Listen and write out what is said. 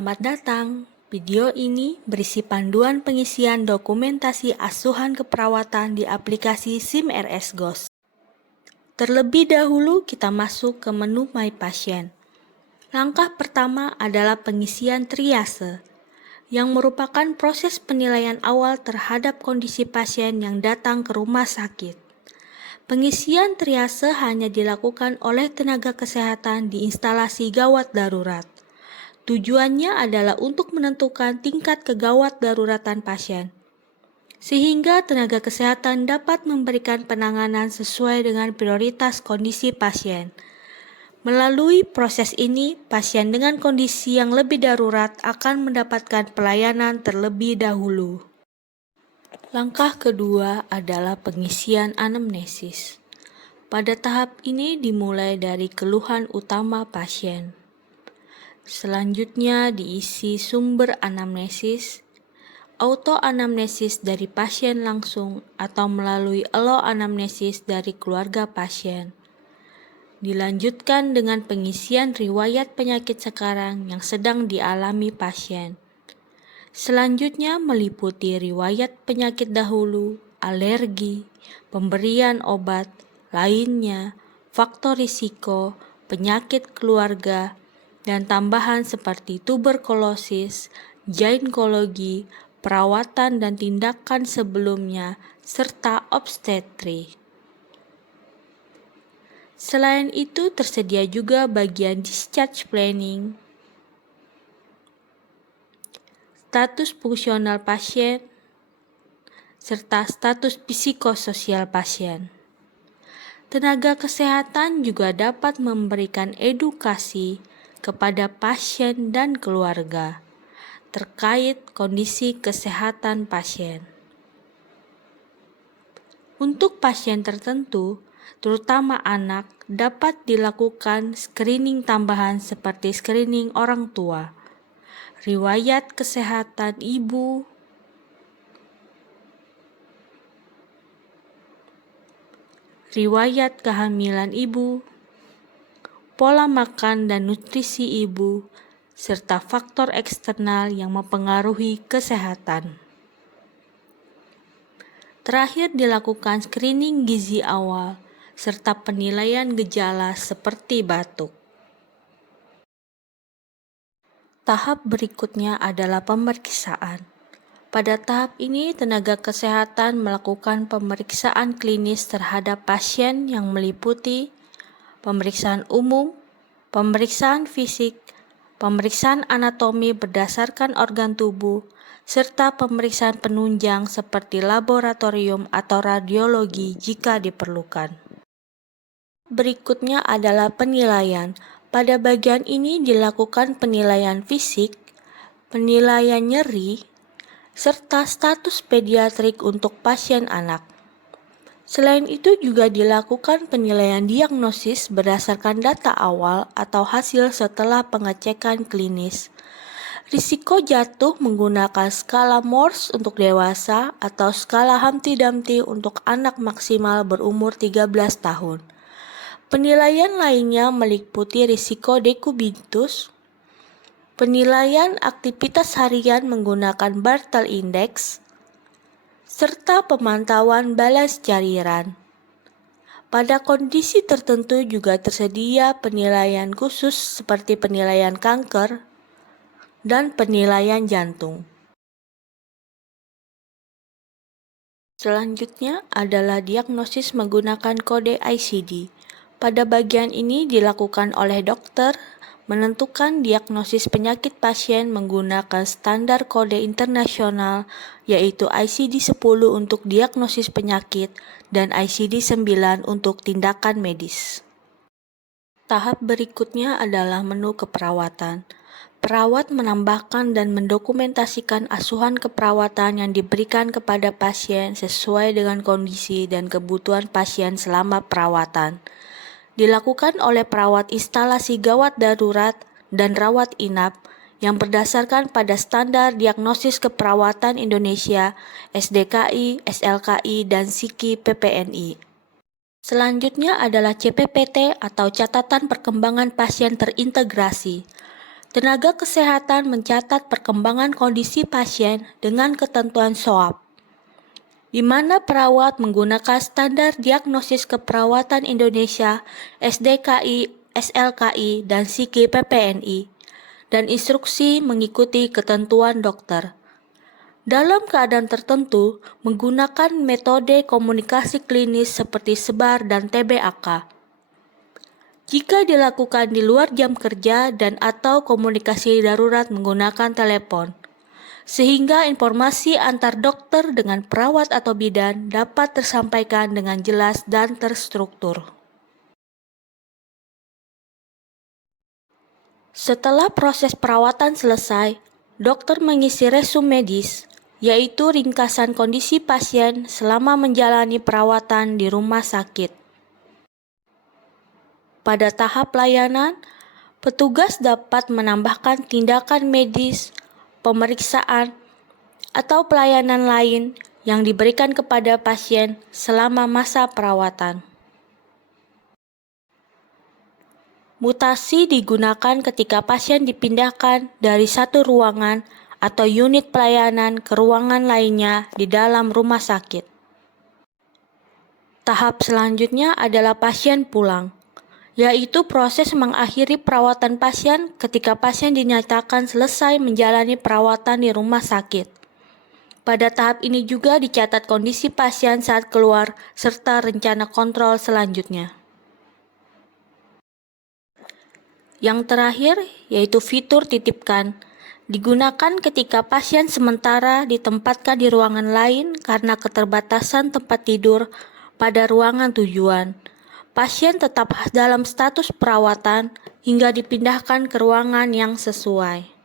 Selamat datang. Video ini berisi panduan pengisian dokumentasi asuhan keperawatan di aplikasi SIMRS GOS. Terlebih dahulu kita masuk ke menu My Pasien. Langkah pertama adalah pengisian triase, yang merupakan proses penilaian awal terhadap kondisi pasien yang datang ke rumah sakit. Pengisian triase hanya dilakukan oleh tenaga kesehatan di instalasi gawat darurat. Tujuannya adalah untuk menentukan tingkat kegawat daruratan pasien, sehingga tenaga kesehatan dapat memberikan penanganan sesuai dengan prioritas kondisi pasien. Melalui proses ini, pasien dengan kondisi yang lebih darurat akan mendapatkan pelayanan terlebih dahulu. Langkah kedua adalah pengisian anamnesis. Pada tahap ini dimulai dari keluhan utama pasien. Selanjutnya diisi sumber anamnesis, autoanamnesis dari pasien langsung atau melalui elo-anamnesis dari keluarga pasien. Dilanjutkan dengan pengisian riwayat penyakit sekarang yang sedang dialami pasien. Selanjutnya meliputi riwayat penyakit dahulu, alergi, pemberian obat, lainnya, faktor risiko, penyakit keluarga, dan tambahan seperti tuberkulosis, ginekologi, perawatan dan tindakan sebelumnya, serta obstetri. Selain itu tersedia juga bagian discharge planning, status fungsional pasien, serta status psikososial pasien. Tenaga kesehatan juga dapat memberikan edukasi kepada pasien dan keluarga terkait kondisi kesehatan pasien. Untuk pasien tertentu, terutama anak, dapat dilakukan screening tambahan seperti screening orang tua, riwayat kesehatan ibu, riwayat kehamilan ibu, pola makan dan nutrisi ibu, serta faktor eksternal yang mempengaruhi kesehatan. Terakhir dilakukan screening gizi awal, serta penilaian gejala seperti batuk. Tahap berikutnya adalah pemeriksaan. Pada tahap ini, tenaga kesehatan melakukan pemeriksaan klinis terhadap pasien yang meliputi pemeriksaan umum, pemeriksaan fisik, pemeriksaan anatomi berdasarkan organ tubuh, serta pemeriksaan penunjang seperti laboratorium atau radiologi jika diperlukan. Berikutnya adalah penilaian. Pada bagian ini dilakukan penilaian fisik, penilaian nyeri, serta status pediatrik untuk pasien anak. Selain itu juga dilakukan penilaian diagnosis berdasarkan data awal atau hasil setelah pengecekan klinis. Risiko jatuh menggunakan skala Morse untuk dewasa atau skala Humpty Dumpty untuk anak maksimal berumur 13 tahun. Penilaian lainnya meliputi risiko dekubitus, penilaian aktivitas harian menggunakan Bartle Index, serta pemantauan balance cairan. Pada kondisi tertentu juga tersedia penilaian khusus seperti penilaian kanker dan penilaian jantung. Selanjutnya adalah diagnosis menggunakan kode ICD. Pada bagian ini dilakukan oleh dokter menentukan diagnosis penyakit pasien menggunakan standar kode internasional yaitu ICD-10 untuk diagnosis penyakit dan ICD-9 untuk tindakan medis. Tahap berikutnya adalah menu keperawatan. Perawat menambahkan dan mendokumentasikan asuhan keperawatan yang diberikan kepada pasien sesuai dengan kondisi dan kebutuhan pasien selama perawatan. Dilakukan oleh perawat instalasi gawat darurat dan rawat inap yang berdasarkan pada standar diagnosis keperawatan Indonesia, SDKI, SLKI, dan SIKI PPNI. Selanjutnya adalah CPPT atau Catatan Perkembangan Pasien Terintegrasi. Tenaga kesehatan mencatat perkembangan kondisi pasien dengan ketentuan SOAP, di mana perawat menggunakan standar diagnosis keperawatan Indonesia SDKI, SLKI, dan SIKI PPNI, dan instruksi mengikuti ketentuan dokter. Dalam keadaan tertentu, menggunakan metode komunikasi klinis seperti sebar dan TBAK. Jika dilakukan di luar jam kerja dan atau komunikasi darurat menggunakan telepon, sehingga informasi antar dokter dengan perawat atau bidan dapat tersampaikan dengan jelas dan terstruktur. Setelah proses perawatan selesai, dokter mengisi resum medis, yaitu ringkasan kondisi pasien selama menjalani perawatan di rumah sakit. Pada tahap pelayanan, petugas dapat menambahkan tindakan medis, pemeriksaan, atau pelayanan lain yang diberikan kepada pasien selama masa perawatan. Mutasi digunakan ketika pasien dipindahkan dari satu ruangan atau unit pelayanan ke ruangan lainnya di dalam rumah sakit. Tahap selanjutnya adalah pasien pulang, yaitu proses mengakhiri perawatan pasien ketika pasien dinyatakan selesai menjalani perawatan di rumah sakit. Pada tahap ini juga dicatat kondisi pasien saat keluar serta rencana kontrol selanjutnya. Yang terakhir, yaitu fitur titipkan, digunakan ketika pasien sementara ditempatkan di ruangan lain karena keterbatasan tempat tidur pada ruangan tujuan. Pasien tetap dalam status perawatan hingga dipindahkan ke ruangan yang sesuai.